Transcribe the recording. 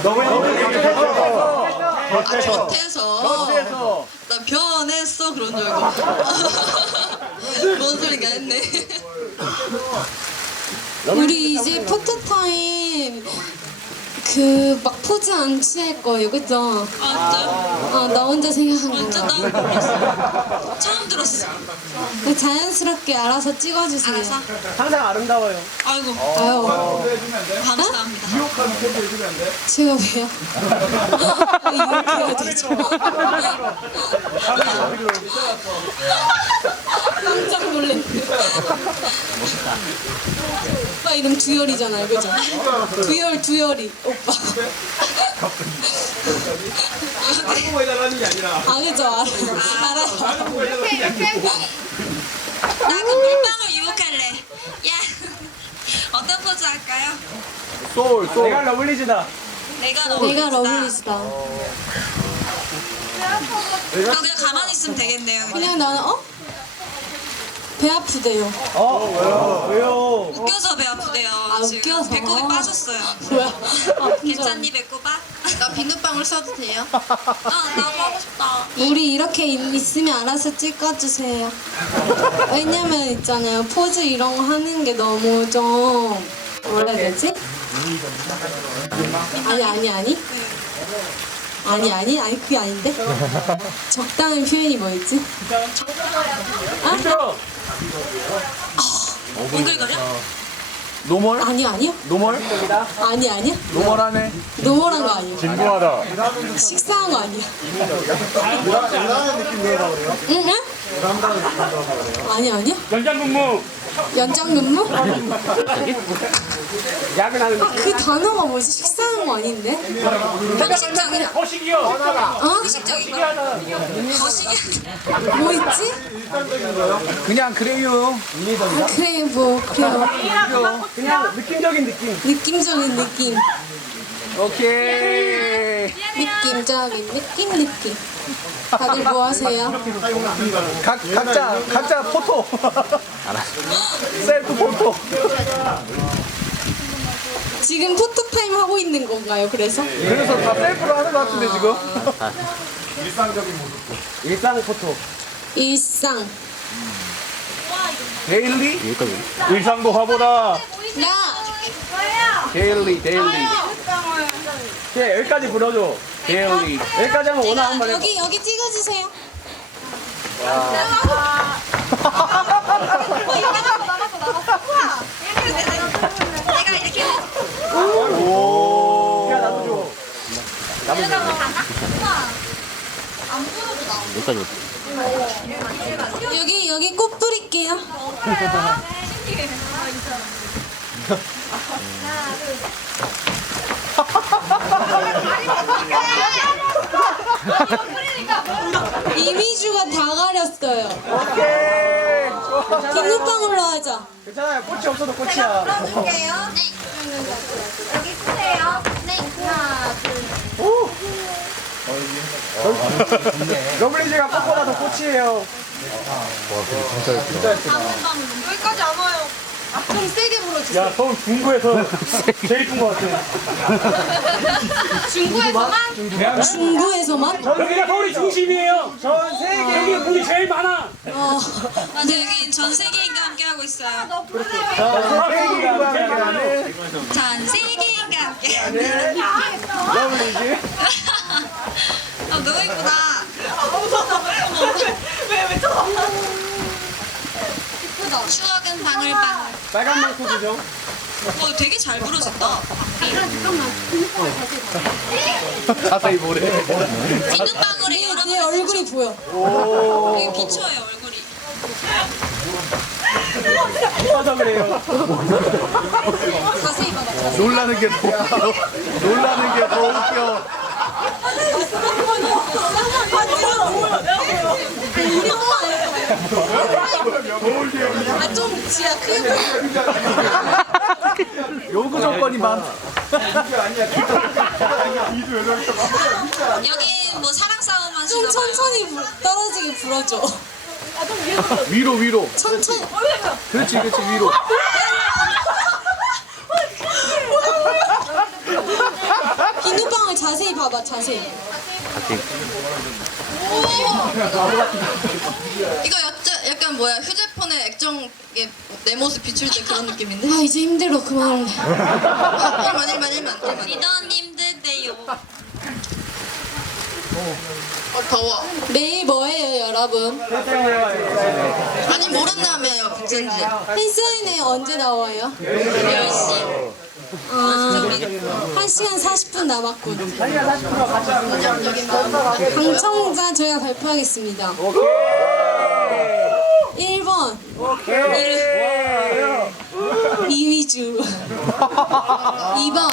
너무 격해서 격해서 나 변했어 그런 줄 알고 뭔 소리가 했네 우리 이제 포토타임 그막 포즈 안 취할 거예요, 그죠? 맞아. 아, 나 혼자 생각한 거. 맞 처음 들었어. 그 자연스럽게 알아서 찍어주세요. 알아서. 항상 아름다워요. 아이고. 아유. 감사합니다. 미혹하는 포즈 해 돼? 제가 왜요? 이짝놀랐 오빠 이름 두열이잖아요, 그죠? 두열, 두열이, 오빠. 아는 거에아 아, 그죠? 알아요. 아 알아. 나 그럼 오빠유목할래 야, 어떤 포즈 할까요? 솔, 아, 솔. 내가 러블리즈다. 내가 러블리즈다. 그냥 어... <내가? 웃음> 가만히 있으면 되겠네요. 그냥, 그냥 나는 어? 배 아프대요. 어, 왜요? 웃겨서 배 아프대요. 아, 지금 아, 웃겨서? 배꼽이 빠졌어요. 뭐야? 아, 괜찮니, 배꼽아? 나 비눗방울 써도 돼요? 아, 나도 어, 하고 싶다. 우리 이렇게 있, 있으면 알아서 찍어주세요. 왜냐면 있잖아요. 포즈 이런 거 하는 게 너무 좀. 뭐라 해야 되지? 아니, 아니, 아니. 응. 아니, 아니, 아니, 그게 아닌데? 적당한 표현이 뭐였지? 오글거려? 어, 어, 노멀? 아니 아니요. 노멀? 아니 아니요. 노멀하네. 노멀한 거 아니에요. 진부하다. 식상한 거 아니야. 요 응? 유람한 요 아니 아니요. 연장근무. 연장근무? 아, 그 어, 단어가 뭐지? 식사하는 야기도요. 거 아닌데? 식적거식요 한식적인... 어? 식적거식이뭐 어? 어? 하는... 자식이... 자식이... 뭐 있지? 자, 그냥 그래요 아, 그래 뭐그냥 okay. 느낌적인 느낌 느낌적인 느낌 오케이 느낌적인 느낌 느낌 다들 뭐 하세요? 각, 각자 각자 포토 알았어 셀프 포토 지금 포토타임 하고 있는 건가요? 그래서? 예. 그래서 다 셀프로 하는 것아 같은데 지금? 아 일상적인 모습 일상 포토 일상 데일리? 여기까지. 일상도 화보다 나 데일리 데일리 예, 여기까지 불러줘 데일리 여기까지 하면 오나 한번 해 여기 여기 찍어주세요 와. 와. 여기까지 왔어. 여기, 여기 꽃 뿌릴게요. 아, 네. 하나, 아, 하나, 둘. 둘. <아니, 왜? 웃음> 이미주가 다 가렸어요. 오케이. 긴급방울로 하자. 괜찮아요. 꽃이 없어도 꽃이야. 불어볼게요. 네. 여기 주세요. 네. 하나, 둘. 오! 아, 아, 어, 러블리즈가 아, 꽃보다 아, 더 꽃이에요. 다 아, 진짜 예쁘 여기까지 안 와요. 아, 세게 불어 야, 서울 중구에서 제일 예것 같아. 중구에서만? 중구에서만? 저는 그 서울이 중심이에요. 전 세계. 여이 아, 제일 많아. 어, 맞아. 여전 세계인과 함께, 아, 함께 아, 하고 있어요. 전 세계인과 함께 러블리즈. 여행구나. 아, 무서워. 왜, 왜, 왜, 왜, 왜, 왜, 왜, 왜, 추억은 방울방울 빨간 망토죠 어, 되게 잘 부르셨다 잠깐만 다시 모래 빈둥방울에 얼굴이 speech. 보여 Ooh. 되게 비춰요 얼굴이 맞아 그요 놀라는 게 뭐야 놀라는 게더 웃겨 아좀 지야 크게 요구 조건이 많아 여기 뭐 사랑 싸움 만좀 천천히 부... 떨어지게 불어줘 위로 위로 천천 그렇지, 그렇지 그렇지 위로 자세히 봐봐 자세히 파이거약간 뭐야 휴대폰에 액정에 내 모습 비출 때 그런 느낌인데? 아 이제 힘들어 그만할래 일만 일만 일만 리더님 힘드대요 어, 더워 매일 네, 뭐해요 여러분? 아니 모른다며요 그쯤지 팬사인 언제 나와요? 1 0 아, 아, 한시간 40분 남았군당첨자 남았군. 아, 아, 아. 저희가 발표하겠습니다. 오 1번. 네. 이 2위주. 2번.